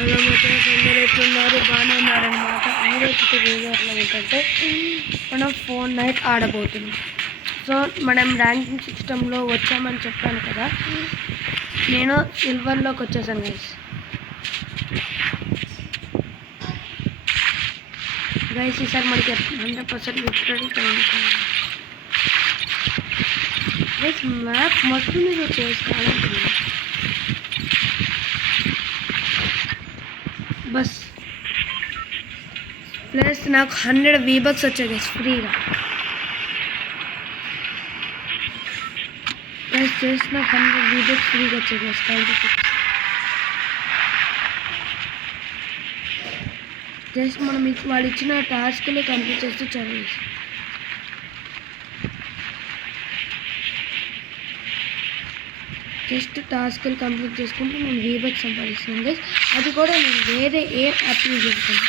హలో మచస్, అందరూ ఎట్లున్నారు? బాగానే ఉన్నారనమాట. ఈరోజు వీడియోలో ఏంటంటే మనం ఫోన్ నైట్ ఆడబోతున్నాం. సో మనం ర్యాంకింగ్ సిస్టంలో వచ్చామని చెప్పాను కదా, నేను సిల్వర్లోకి వచ్చేసాను గైస్. ఈసారి మనకి 100% విక్టరీ గైస్. మ్యాప్ మొత్తం మీద చేసుకోవాలంటున్నాను బస్. ప్లస్ నాకు 100 V-Bucks వచ్చాయి గైస్ ఫ్రీగా. గైస్ జస్ట్ నాకు 100 V-Bucks ఫ్రీగా వచ్చాయి గైస్. జస్ట్ మనం వాళ్ళు ఇచ్చిన టాస్క్లు కంప్లీట్ చేస్తే చాలు. జస్ట్ టాస్క్లు కంప్లీట్ చేసుకుంటే నేను V-Bucks సంపాదిస్తున్నాను గైస్. అది కూడా నేను వేరే ఏ యాప్ యూజ్ చేస్తాను.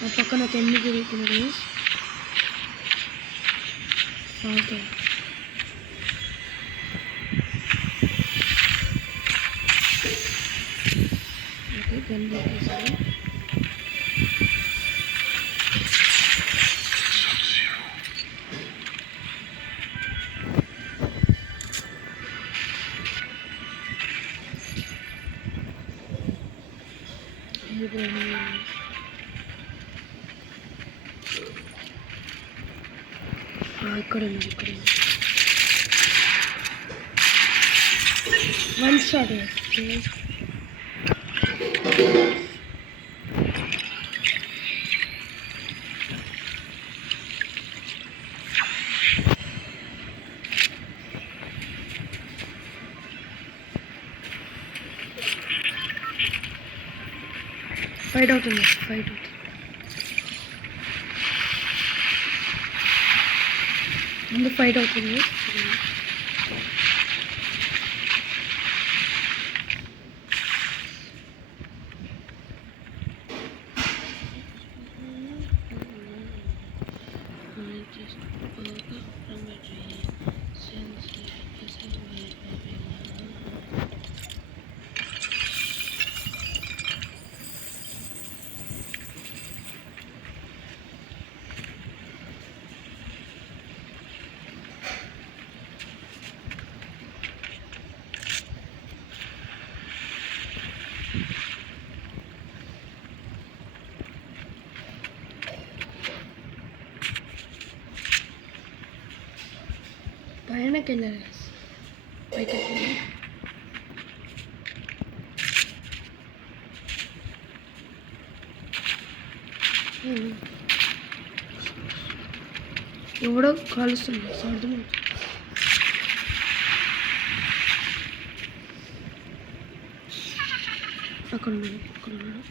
నా పక్కన ఒక ఎన్ని జరుగుతుంది గైస్. ఓకే, గన్ పెట్టేసాను. ఇక్కడ వన్ షాట్ ఫైట్ అవుతుంది. ముందు ఫైట్ అవుతుంది. పైనకి వెళ్ళాలి పైకి. ఎవడో కాలుస్తుంది అర్థం. అక్కడ ఉన్నాడు.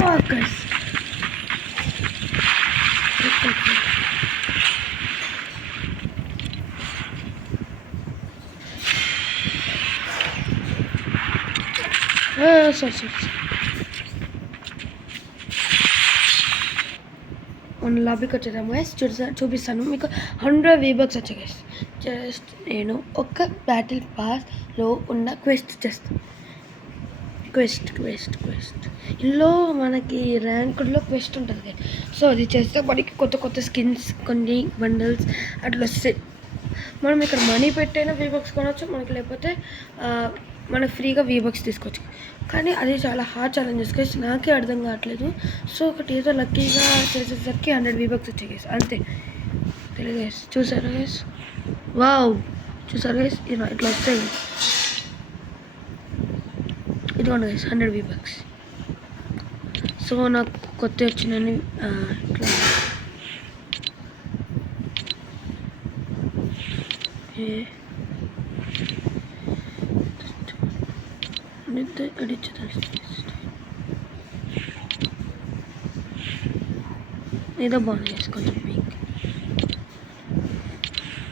Focus. Sorry. మన లాబీకి వచ్చేద్దాము గైస్. చూపిస్తాను మీకు. 100 V-Bucks వచ్చాయి గైస్. జస్ట్ నేను ఒక బ్యాటిల్ పాస్లో ఉన్న క్వెస్ట్ చేస్తాను. క్వెస్ట్ ఇందులో మనకి ర్యాంకుల్లో క్వెస్ట్ ఉంటుంది కదా. సో అది చేస్తే మనకి కొత్త స్కిన్స్, కొన్ని బండల్స్ అట్లా వస్తాయి. మనం ఇక్కడ మనీ పెట్టైనా V-Bucks కొనవచ్చు మనకి, లేకపోతే మనకు ఫ్రీగా V-Bucks తీసుకోవచ్చు. కానీ అది చాలా హార్డ్ ఛాలెంజెస్ గైస్. నాకే అర్థం కావట్లేదు. సో ఒకటి ఏదో లక్కీగా చేసేసరికి 100 V-Bucks వచ్చాయి గైస్. అంతే తెలియదు గైస్. చూసారా గైస్? వావ్, చూసారు గైస్? ఇట్లా వస్తాయి. ఇదిగోండి గైస్ 100 V-Bucks. సో నాకు కొత్త వచ్చినని ఇట్లా ఏదో బాగుంది కొంచెం పింక్.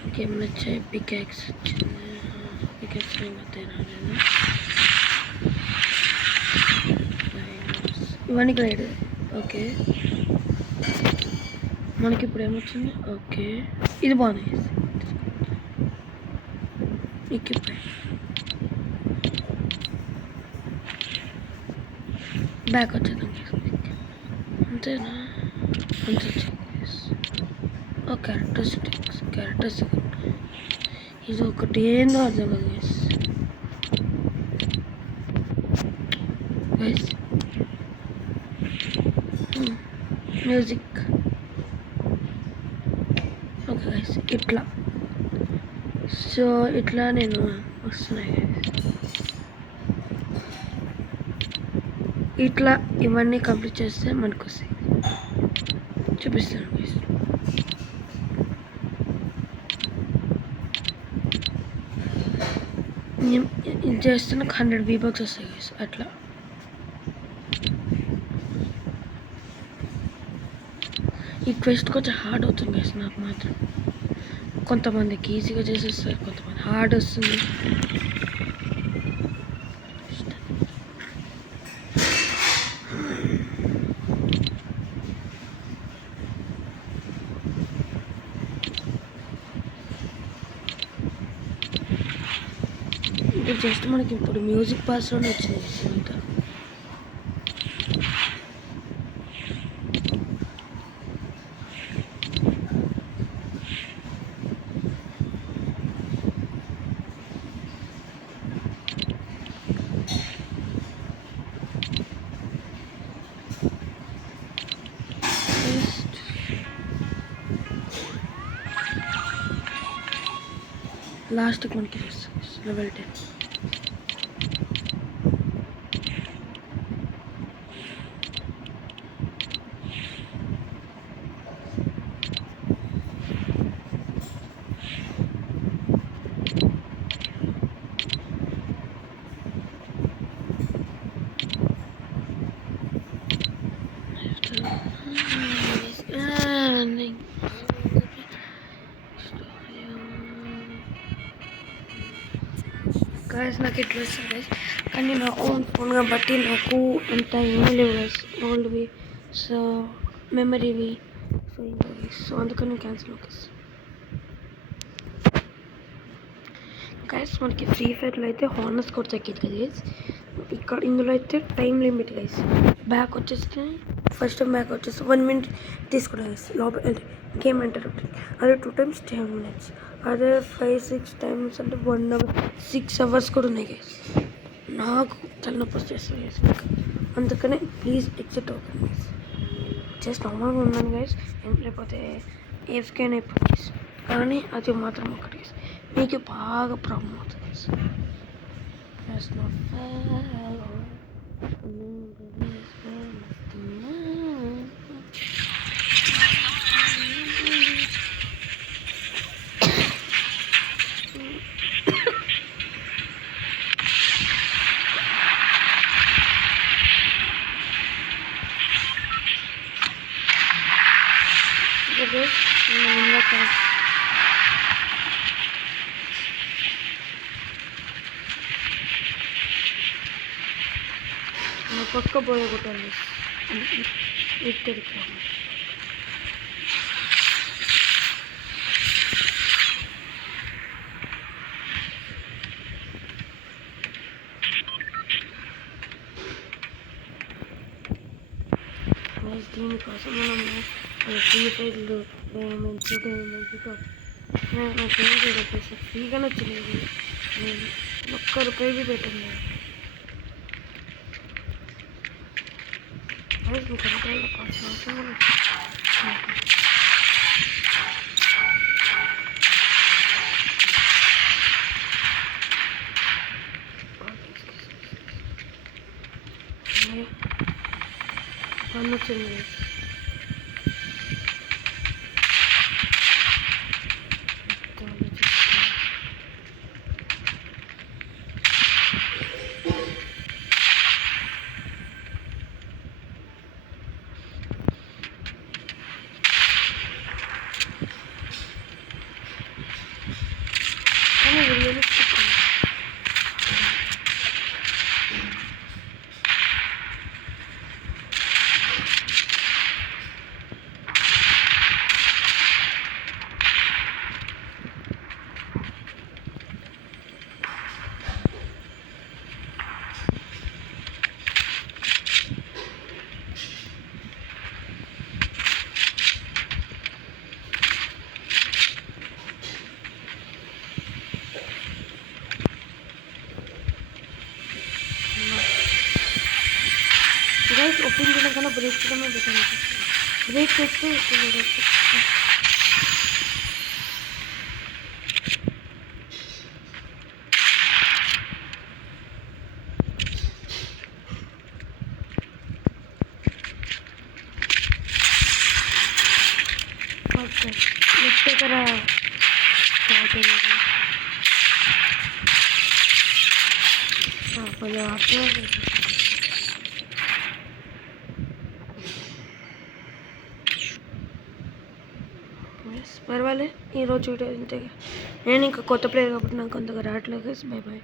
ఇంకేమైనా వచ్చాయి? పికాక్స్ వచ్చింది. పికాక్స్ ఏమైతే రాలేదు. ఇవన్నీ గ్రేడ్. ఓకే, మనకి ఇప్పుడు ఏమొచ్చింది? ఓకే, ఇది బాగుంది. ఎక్విప్మెంట్ బ్యాక్ వచ్చేద్దాం. అంతేనా? అంత వచ్చింది. క్యారెక్టర్స్ ఇది ఒకటి ఏందో అర్థం కాదు గైస్. మ్యూజిక్ ఓకే గైస్, ఇట్లా. సో ఇట్లా నేను వస్తున్నాయి గైస్. ఇట్లా ఇవన్నీ కంప్లీట్ చేస్తే మనకు వస్తాయి. చూపిస్తాను గైస్. ఇది చేస్తే నాకు 100 V-Bucks వస్తాయి గైస్. అట్లా ఈ క్వెస్ట్ కొంచెం హార్డ్ అవుతుంది గైస్. నాకు మాత్రం కొంతమందికి ఈజీగా చేసేస్తారు, కొంతమంది హార్డ్ వస్తుంది. ఇది జస్ట్ మనకి ఇప్పుడు మ్యూజిక్ పాస్లోనే వచ్చింది అంతా. లాస్ట్కి మనకి లెవెల్ 10. గైస్ నాకు ఇట్లా వస్తుంది గైస్, కానీ నా ఓన్ ఫోన్ కాబట్టి నాకు అంత ఏమీ లేవు గైస్. ఓల్డ్వి, సో మెమరీవి, సో ఇంకా గైస్, సో అందుకని క్యాన్సిల్ గైస్. గైస్ మనకి ఫ్రీ ఫైర్లో అయితే హానర్స్ కూడా తగ్గింది కదా గైస్. ఇక్కడ ఇందులో అయితే టైం లిమిట్ గైస్. బ్యాక్ వచ్చేస్తే ఫస్ట్ టైం బ్యాక్ వచ్చేస్తే 1 minute తీసుకున్నాను గైస్. లోపల గేమ్ ఎంటర్ అవుతుంది. అదే 2 times 10 minutes. అదే 5-6 times అంటే 1 hour 6 hours కూడా ఉన్నాయి గైస్. నాకు తలనొప్పి వచ్చేస్తుంది గైస్. అందుకనే ప్లీజ్ ఎగ్జిట్ అవ్వకండి గైస్. జస్ట్ నార్మల్గా ఉన్నాను గైస్, లేకపోతే ఏఫ్కేన్ అయిపోయింది గైస్. కానీ అది మాత్రం ఒకటి గైస్, మీకు బాగా ప్రాబ్లం అవుతుంది గైస్. పక్క పోయే కొట్టాలి ఇక్కడ. దీనికోసం మనము ఫ్రీ ఫైర్లు నాకేం చూడలేదు, ఫ్రీగానే వచ్చింది. నేను ₹1 పెట్టండి. మీకు కంట్రోల్లో కావాల్సిన అవసరం కూడా వచ్చింది. దానికన్నా బ్రేక్ చేయడమే బెటర్ అనిపిస్తుంది. బ్రేక్ చేస్తే ఓకే నెక్స్ట్ దగ్గర కొంచెం అర్థం పర్వాలేదు. ఈరోజు వీడియో ఇంతే. నేను ఇంకా కొత్త ప్లేయర్ కాబట్టి నాకు అంతగా రావట్లేదు. Bye bye.